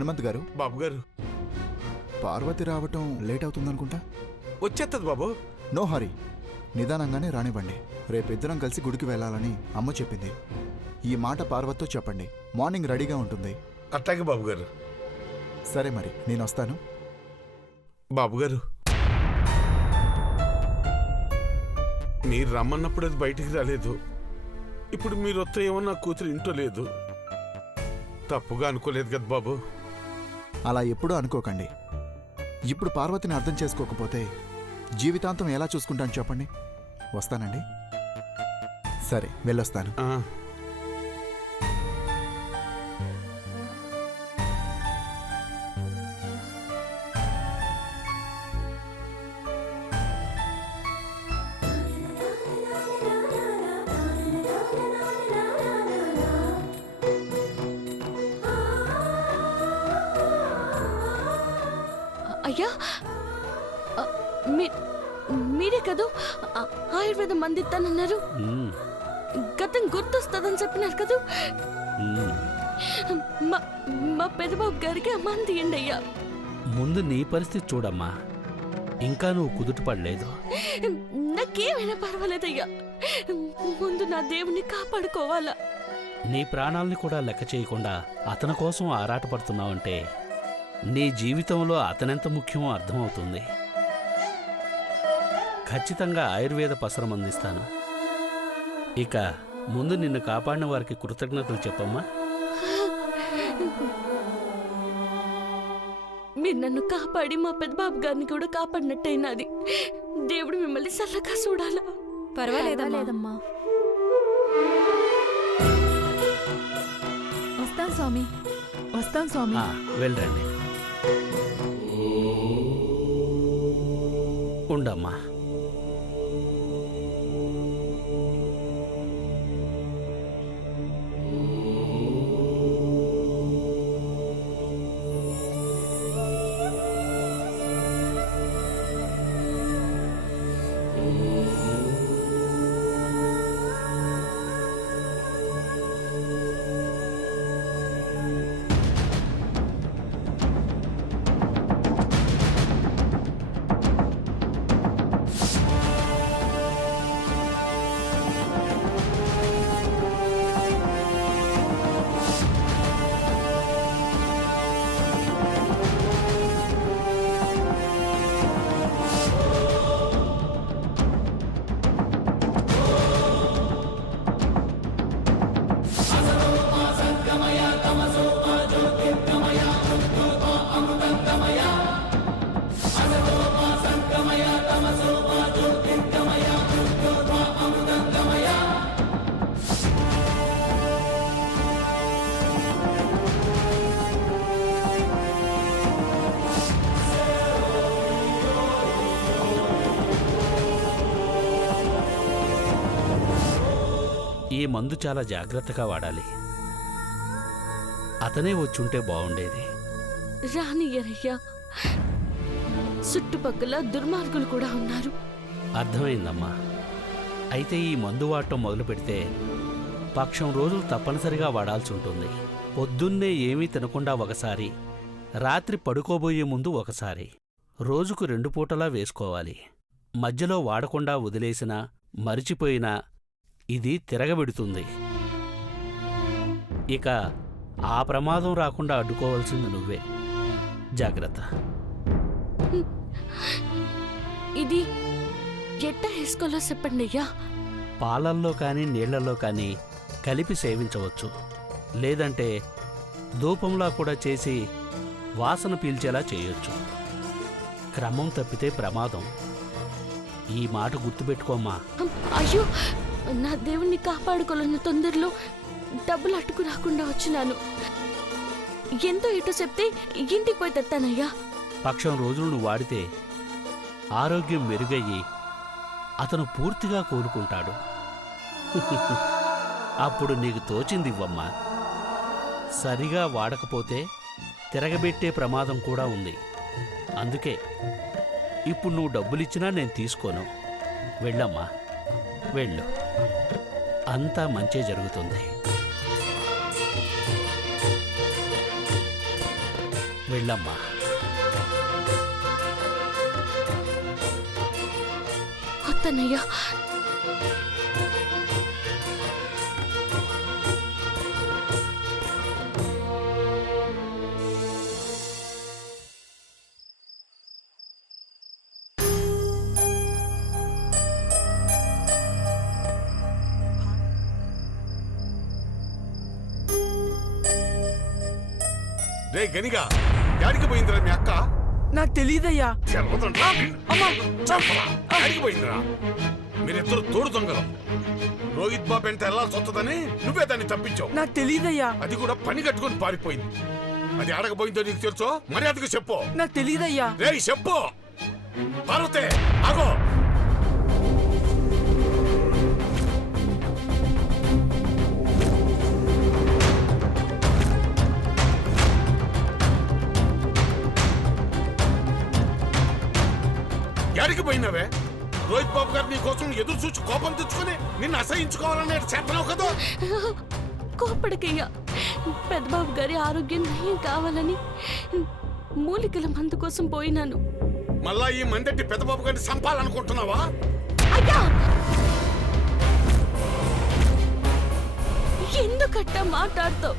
హనుమంత్ గారు. బాబు గారు, పార్వతి రావటం లేట్ అవుతుందనుకుంటా. వచ్చేస్తుంది బాబు. నో హరీ, నిదానంగానే రానివ్వండి. రేపిద్దరం కలిసి గుడికి వెళ్ళాలని అమ్మ చెప్పింది. ఈ మాట పార్వతితో చెప్పండి. మార్నింగ్ రెడీగా ఉంటుంది. అట్లాగే బాబు గారు. సరే మరి, నేను వస్తాను. బాబు గారు, మీరు రమ్మన్నప్పుడు అది బయటికి రాలేదు. ఇప్పుడు మీరు వస్తే ఏమో నా కూతురు ఇంట్లో లేదు. తప్పుగా అనుకోలేదు కదా బాబు? అలా ఎప్పుడూ అనుకోకండి. ఇప్పుడు పార్వతిని అర్థం చేసుకోకపోతే జీవితాంతం ఎలా చూసుకుంటాను చెప్పండి. వస్తానండి. సరే, వెళ్ళొస్తాను. అయ్యా, మీరే కదూ ఆయుర్వేదం మందిస్తానన్నారు. గతం గుర్తొస్తుందని చెప్పినారు కదూ. మా పెద్దబాబు గారికి మంది ఇయ్యండి అయ్యా. ముందు నీ పరిస్థితి చూడమ్మా. ఇంకా నువ్వు కుదుట పడలేదు. నాకేమైనా పర్వాలేదయ్యా, ముందు నా దేవుని కాపాడుకోవాలా. నీ ప్రాణాలని కూడా లెక్క చేయకుండా అతని కోసం ఆరాటపడుతున్నావంటే నీ జీవితంలో అతనెంత ముఖ్యమో అర్థమవుతుంది. ఖచ్చితంగా ఆయుర్వేద పసరం అందిస్తాను. ఇక ముందు నిన్ను కాపాడిన వారికి కృతజ్ఞతలు చెప్పమ్మా. మీరు నన్ను కాపాడి మా పెద్దబాబు గారిని కూడా కాపాడినట్టయినది. దేవుడు మిమ్మల్ని చల్లగా చూడాలా. పర్వాలేదమ్మా. వస్తాను స్వామి, వస్తాను స్వామి. వెళ్ళండి. ఉండమ్మా. ఈ మందు చాలా జాగ్రత్తగా వాడాలి. అతనే వచ్చుంటే బాగుండేది. రానియరయ్యా, చుట్టుపక్కల దుర్మార్గులు కూడా ఉన్నారు. అర్థమైందమ్మా. అయితే ఈ మందు వాడటం మొదలు పెడితే పక్షం రోజులు తప్పనిసరిగా వాడాల్సి ఉంటుంది. పొద్దున్నే ఏమీ తినకుండా ఒకసారి, రాత్రి పడుకోబోయే ముందు ఒకసారి, రోజుకు 2 పూటలా వేసుకోవాలి. మధ్యలో వాడకుండా వదిలేసినా, మరిచిపోయినా ఇది తిరగబెడుతుంది. ఇక ఆ ప్రమాదం రాకుండా అడ్డుకోవాల్సింది నువ్వే. జాగ్రత్త. ఇది ఎట్టా వేసుకోవాలో చెప్పండి అయ్యా. పాలల్లో కానీ నీళ్లలో కానీ కలిపి సేవించవచ్చు. లేదంటే ధూపంలా కూడా చేసి వాసన పీల్చేలా చేయొచ్చు. క్రమం తప్పితే ప్రమాదం. ఈ మాట గుర్తుపెట్టుకోమ్మా. అయ్యో, నా దేవుణ్ణి కాపాడుకోవాలన్న తొందరలో డబ్బులు అట్టుకు రాకుండా వచ్చినాను. ఎంతో ఇటు చెప్తే ఇంటికి పోయి తెస్తానయ్యా. పక్షం రోజులు నువ్వు వాడితే ఆరోగ్యం మెరుగయ్యి అతను పూర్తిగా కోలుకుంటాడు. అప్పుడు నీకు తోచింది ఇవ్వమ్మా. సరిగా వాడకపోతే తిరగబెట్టే ప్రమాదం కూడా ఉంది. అందుకే ఇప్పుడు నువ్వు డబ్బులిచ్చినా నేను తీసుకోను. వెళ్ళమ్మా, వెళ్ళు. అంతా మంచే జరుగుతుంది. వెళ్ళమ్మా. వద్దన్నయ్యా. రే గనిగా, యాడికి పోయిందిరా మీ అక్క? నాకు తెలియదయ్యా. తెలవదంట్రా. చెప్పరా, యాడికి పోయిందిరా? మీరిద్దరు తోడు దొంగలు. రోహిత్ బాబు అంటే వెళ్ళాల్సి వస్తుందని నువ్వే దాన్ని తప్పించావు. నాకు తెలియదయ్యా. అది కూడా పని కట్టుకొని పారిపోయింది. అది ఆడకపోయిందో నీకు తెలుసో? మర్యాదకు చెప్పు. నాకు తెలియదయ్యా. రే చెప్పు. పార్వతే ఆగో. యాడికి పోయినావే? రోహిత్ బాబు గారు నీ కోసం ఎదురు చూసి కోపం తెచ్చుకుని నిన్ను అసహించుకోవాలనే చేతనావు కదా. కోపడికయ్యా. పెద్దబాబు గారి ఆరోగ్యం నయం కావాలని మూలికల మందు కోసం పోయినాను. మళ్ళా ఈ మందటి పెద్దబాబు గారిని చంపాలనుకుంటున్నావా? అయ్యా, ఎందుకట్ట మాట్లాడుతావు?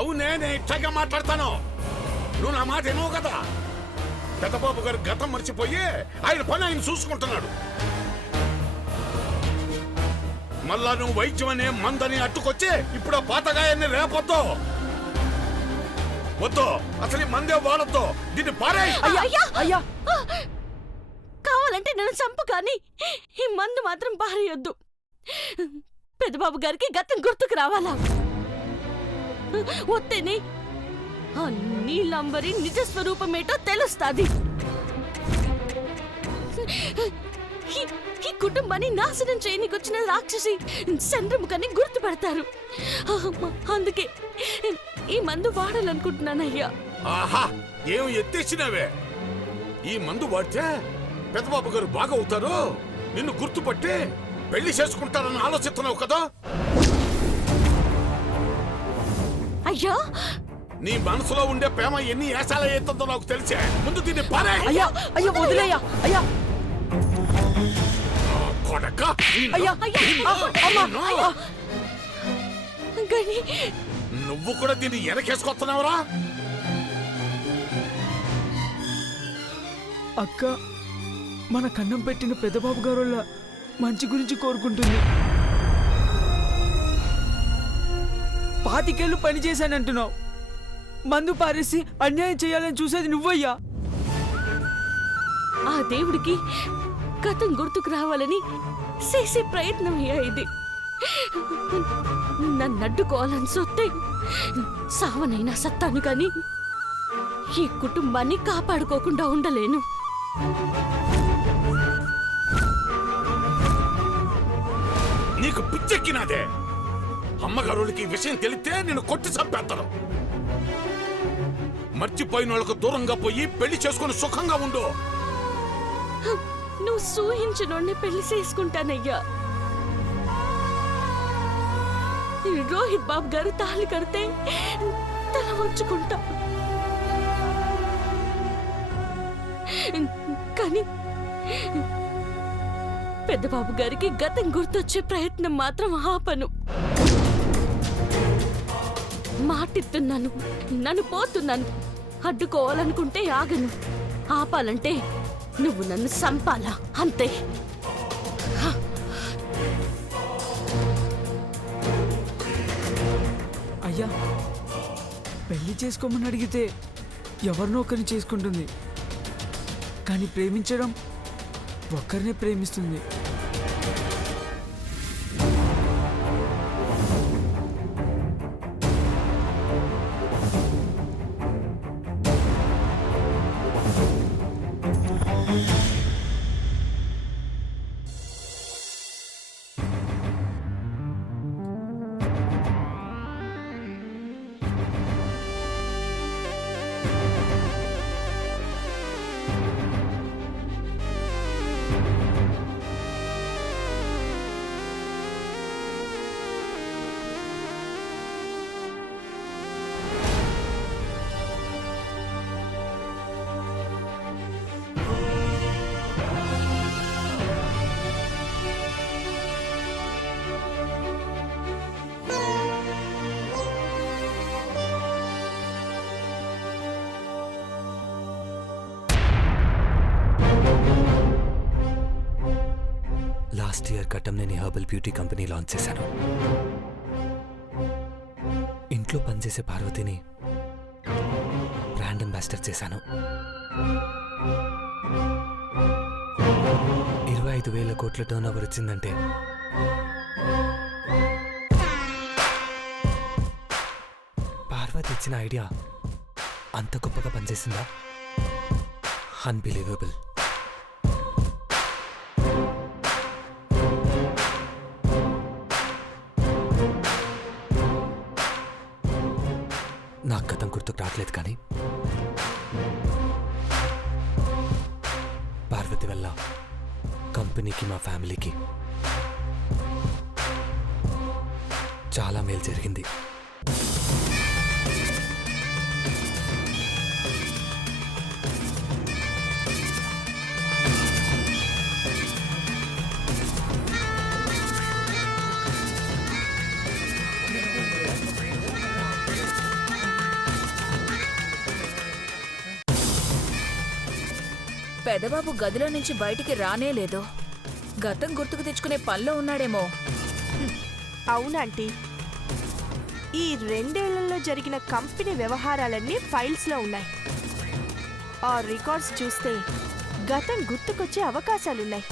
అవునే, నేను ఇట్లాగా మాట్లాడతాను. నువ్వు నా మాట వినవు కదా. పెద్దబాబు గారు గతం మర్చిపోయి ఆయన పని ఆయన చూసుకుంటున్నాడు. మళ్ళా నువ్వు వైద్యం అనే మందని అట్టుకొచ్చి ఇప్పుడు ఆ పాతగాయాన్ని రేపొద్దు. వద్దు, అసలు ఈ మందే వాడద్దు. దీన్ని పారేయ్. అయ్యా, అయ్యా, కావాలంటే నన్ను చంపు, కానీ ఈ మందు మాత్రం పారేయొద్దు. పెద్దబాబు గారికి గతం గుర్తుకు రావాలా? వస్తేనే ఆ నీలంబరి నిజ స్వరూపమేటో తెలుస్తాది. ఈ కుటుంబాన్ని నాశనం చేయనికొచ్చిన రాక్షసి చంద్రముఖని గుర్తుపడతారు. అందుకే ఈ మందు వాడాలనుకుంటున్నానయ్యా. ఆహా, ఏం ఎత్తేసినావే? ఈ మందు వాడితే పెద్దబాబు గారు బాగా అవుతారు, నిన్ను గుర్తుపట్టి పెళ్లి చేసుకుంటారని ఆలోచిస్తున్నావు కదా. అయ్యా, నీ మనసులో ఉండే ప్రేమ ఎన్ని ఏసాల ఎత్తుందో నాకు తెలిసే. ముందు దీన్ని పారేయ్. అయ్యా, అయ్యా వదిలేయ్యా. అయ్యా, కొడక, అయ్యా, అమ్మా. గని నువ్వు కూడా దీన్ని ఎనకేసుకొస్తున్నావురా? అక్క మన కన్నం పెట్టిన పెద్దబాబు గారు మంచి గురించి కోరుకుంటుంది. 25 ఏళ్ళు పని చేశానంటున్నావు. మందు పారేసి అన్యాయం చేయాలని చూసేది నువ్వయ్యా. ఆ దేవుడికి గతం గుర్తుకు రావాలని చేసే ప్రయత్నం అయ్యా ఇది. నన్ను అడ్డుకోవాలని సొత్తే సావనైనా సత్తాను, కానీ ఈ కుటుంబాన్ని కాపాడుకోకుండా ఉండలేను. నీకు పిచ్చెక్కినాదే. అమ్మగారులకి ఈ విషయం తెలిస్తే నిన్ను కొట్టి చంపేస్తాను. మర్చిపోయిన వాళ్ళకు దూరంగా పోయి పెళ్లి చేసుకుని సుఖంగా ఉండు. నువ్వు సూహించినోడ్ని పెళ్లి చేసుకుంటానయ్యా. రోహిత్ బాబు గారు తాళి కడితే తల వంచుకుంటా, కానీ పెద్దబాబు గారికి గతం గుర్తొచ్చే ప్రయత్నం మాత్రం ఆపను. మాటిస్తున్నాను, నన్ను పోతున్నాను. అడ్డుకోవాలనుకుంటే ఆగను, ఆపాలంటే నువ్వు నన్ను చంపాలా, అంతే. అయ్యా, పెళ్లి చేసుకోమని అడిగితే ఎవరినో ఒకరిని చేసుకుంటుంది, కానీ ప్రేమించడం ఒక్కరినే ప్రేమిస్తుంది. Last year Kattamneni herbal beauty company launch చేశాను. ఇంట్లో పనిచేసే పార్వతిని బ్రాండ్ అంబాసిడర్ చేశాను. 25,000 కోట్ల టర్న్ ఓవర్ వచ్చిందంటే పార్వతి ఇచ్చిన ఐడియా అంత గొప్పగా పనిచేసిందా? అన్బిలీవబుల్. నాకు గతం గుర్తుకు రావట్లేదు, కానీ పార్వతి వల్ల కంపెనీకి మా ఫ్యామిలీకి చాలా మేలు జరిగింది. పెదబాబు గదిలో నుంచి బయటికి రానే లేదు. గతం గుర్తుకు తెచ్చుకునే పనిలో ఉన్నాడేమో. అవునంటీ, ఈ 2 ఏళ్లలో జరిగిన కంపెనీ వ్యవహారాలన్నీ ఫైల్స్లో ఉన్నాయి. ఆ రికార్డ్స్ చూస్తే గతం గుర్తుకొచ్చే అవకాశాలున్నాయి.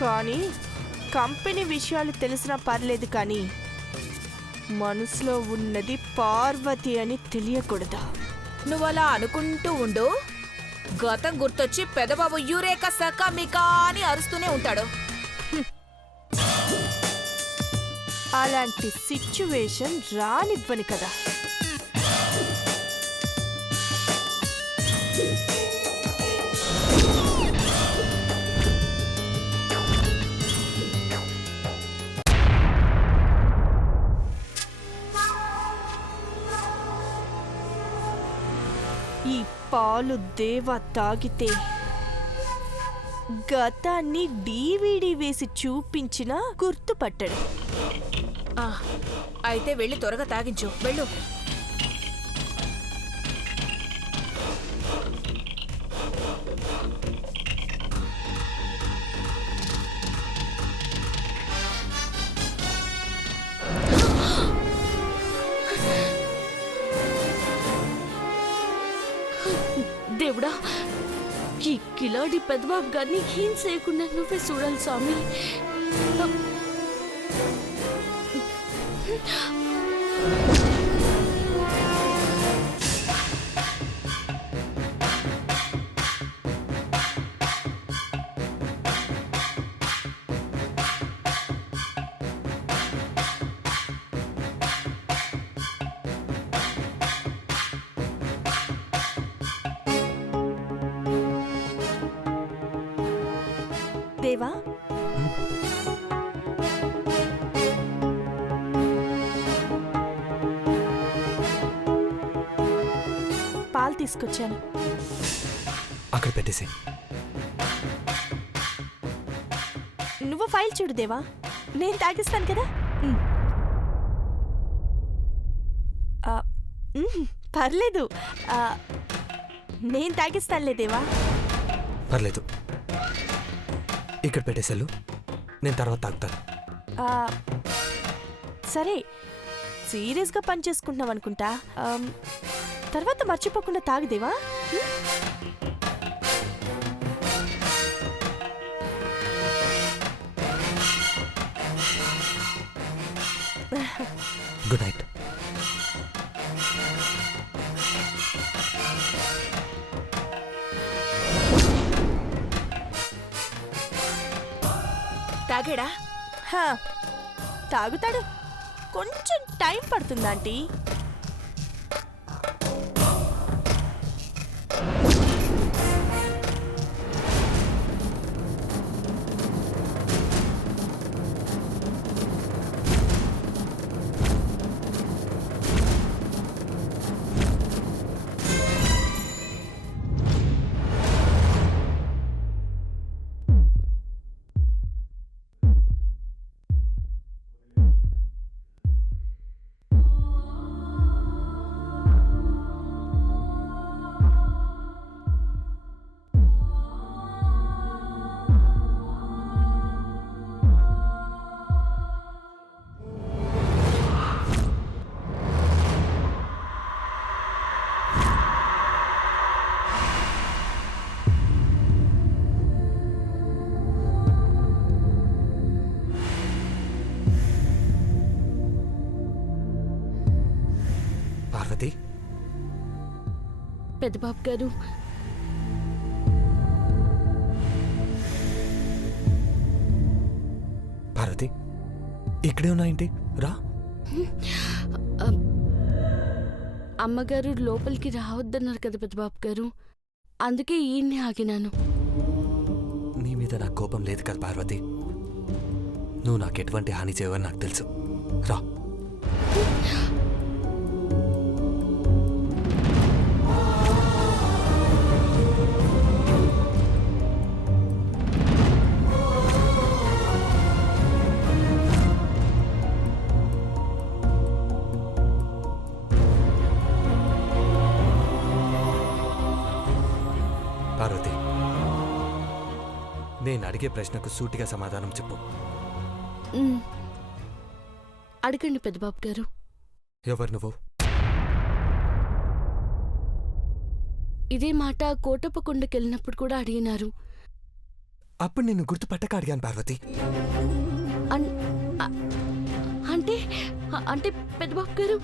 కానీ కంపెనీ విషయాలు తెలిసినా పర్లేదు, కానీ మనసులో ఉన్నది పార్వతి అని తెలియకూడదు. నువ్వలా అనుకుంటూ ఉండు. గతం గుర్తొచ్చి పెదబాబు యూరేకా సకామికా అని అరుస్తూనే ఉంటాడు. అలాంటి సిచ్యువేషన్ రానివ్వని కదా. ఈ పాలు దేవ తాగితే గతాన్ని DVD వేసి చూపించినా గుర్తుపట్టడు. అయితే వెళ్ళి త్వరగా తాగించు, వెళ్ళు. దేవుడా, ఈ కిలాడి పెద్దబాబు గారిని ఏం చేయకుండా నువ్వే చూడాలి స్వామి. దేవా, పాలు తీసుకొచ్చాను. అక్కడ పెట్టేసి. నువ్వు ఫైల్ చూడు దేవా, నేను తాగిస్తాను కదా. పర్లేదు, నేను తాగిస్తానులే దేవా. పర్లేదు, ఇక్కడ పెట్టేసాలు, నేను తర్వాత తాగుతాను. సరే, సీరియస్గా పని చేసుకుంటున్నావు అనుకుంటా. తర్వాత మర్చిపోకుండా తాగుదేవా. Good night. తాగాడా? తాగుతాడు, కొంచెం టైం పడుతుందా ఆంటీ. పార్వతి, పెద్దబాబు గారు, పార్వతి ఇక్కడే ఉన్నాయేంటి? రా. అమ్మగారు లోపలికి రావద్దన్నారు కదా పెద్దబాబు గారు, అందుకే ఈయన్ని ఆగినాను. నీ మీద నాకు కోపం లేదు కదా పార్వతి. నువ్వు నాకు ఎటువంటి హాని చేయవని నాకు తెలుసు. రా. పార్వతి, నేను అడిగే ప్రశ్నకు సూటిగా సమాధానం చెప్పు. అడగండి పెద్దబాబు గారు. ఎవరు నువ్వు? ఇదే మాట కోటప్పకొండకెళ్ళినప్పుడు కూడా అడిగినారు. అప్పుడు నిన్ను గుర్తుపట్టక అడిగాను పార్వతి. అన్- అ- అంటే అంటే పెద్దబాబు గారు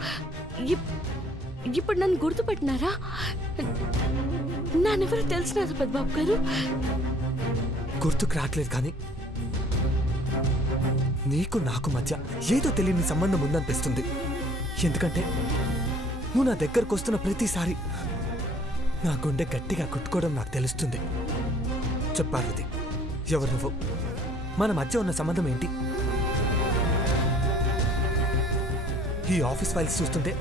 ఇప్పుడు నన్ను గుర్తుపట్టినారా? నాన్నెవరో తెలిసినారా పెద్దబాబు గారు? గుర్తుకు రావట్లేదు కానీ నీకు నాకు మధ్య ఏదో తెలియని సంబంధం ఉందనిపిస్తుంది. ఎందుకంటే నువ్వు నా దగ్గరకు వస్తున్న ప్రతిసారి నా గుండె గట్టిగా కొట్టుకోవడం నాకు తెలుస్తుంది. చెప్పు పార్వతి, ఎవరు నువ్వు? మన మధ్య ఉన్న సంబంధం ఏంటి? ఈ ఆఫీస్ ఫైల్స్ చూస్తుంటే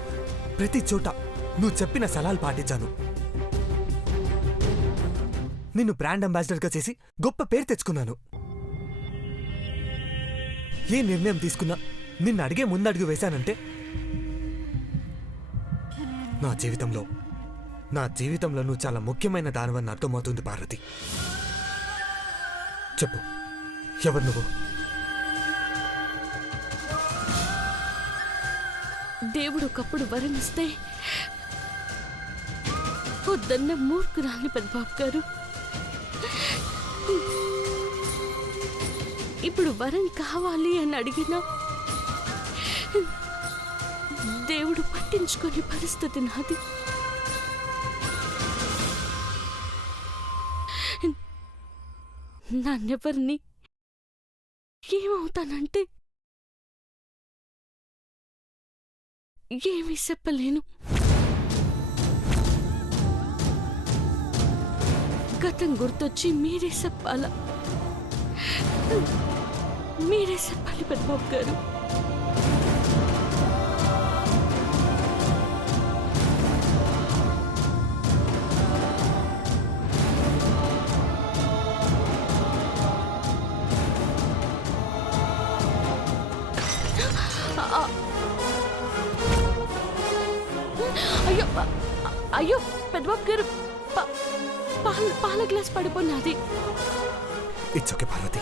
ప్రతి చోట నువ్వు చెప్పిన సలహాలు పాటించాను. నిన్ను బ్రాండ్ అంబాసిడర్గా చేసి గొప్ప పేరు తెచ్చుకున్నాను. ఏ నిర్ణయం తీసుకున్నా నిన్ను అడిగే ముందడుగు వేశానంటే నా జీవితంలో నువ్వు చాలా ముఖ్యమైన దానివని అర్థమవుతుంది పార్వతి. చెప్పు, ఎవరు నువ్వు? దేవుడు ఒకప్పుడు వరం ఇస్తే వద్దన్న మూర్ఖురాలి పెద్దబాబు గారు. ఇప్పుడు వరం కావాలి అని అడిగినా దేవుడు పట్టించుకునే పరిస్థితి నాది. నన్నెవరిని ఏమవుతానంటే ఏమీ చెప్పలేను. గతం గుర్తొచ్చి మీరే చెప్పాలా? మీరే చెప్పాలి పెద్దబాబు గారు. అయ్యో అయ్యో పెద్దబాబు గారు, పాల గ్లాస్ పడిపోయినది. It's okay Parvathi.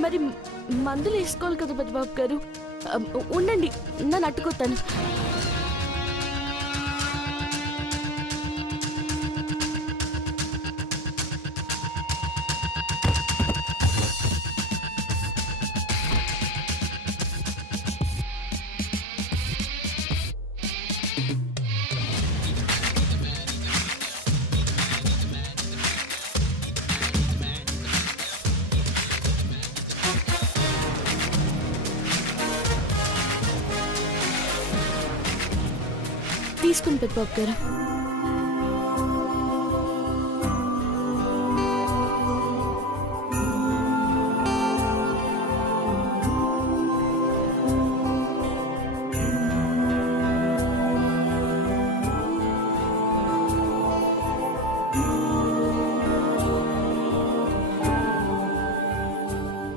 మరి మందులు వేసుకోవాలి కదా పెద్దబాబు గారు. ఉండండి, నన్ను అట్టుకొస్తాను. తీసుకుని పెద్దబాబు గారు.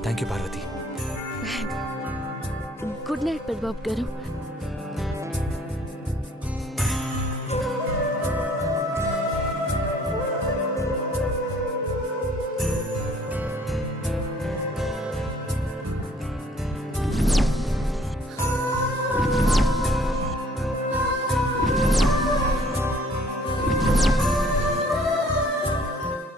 Thank you Parvathi. Good night పెద్దబాబు గారు.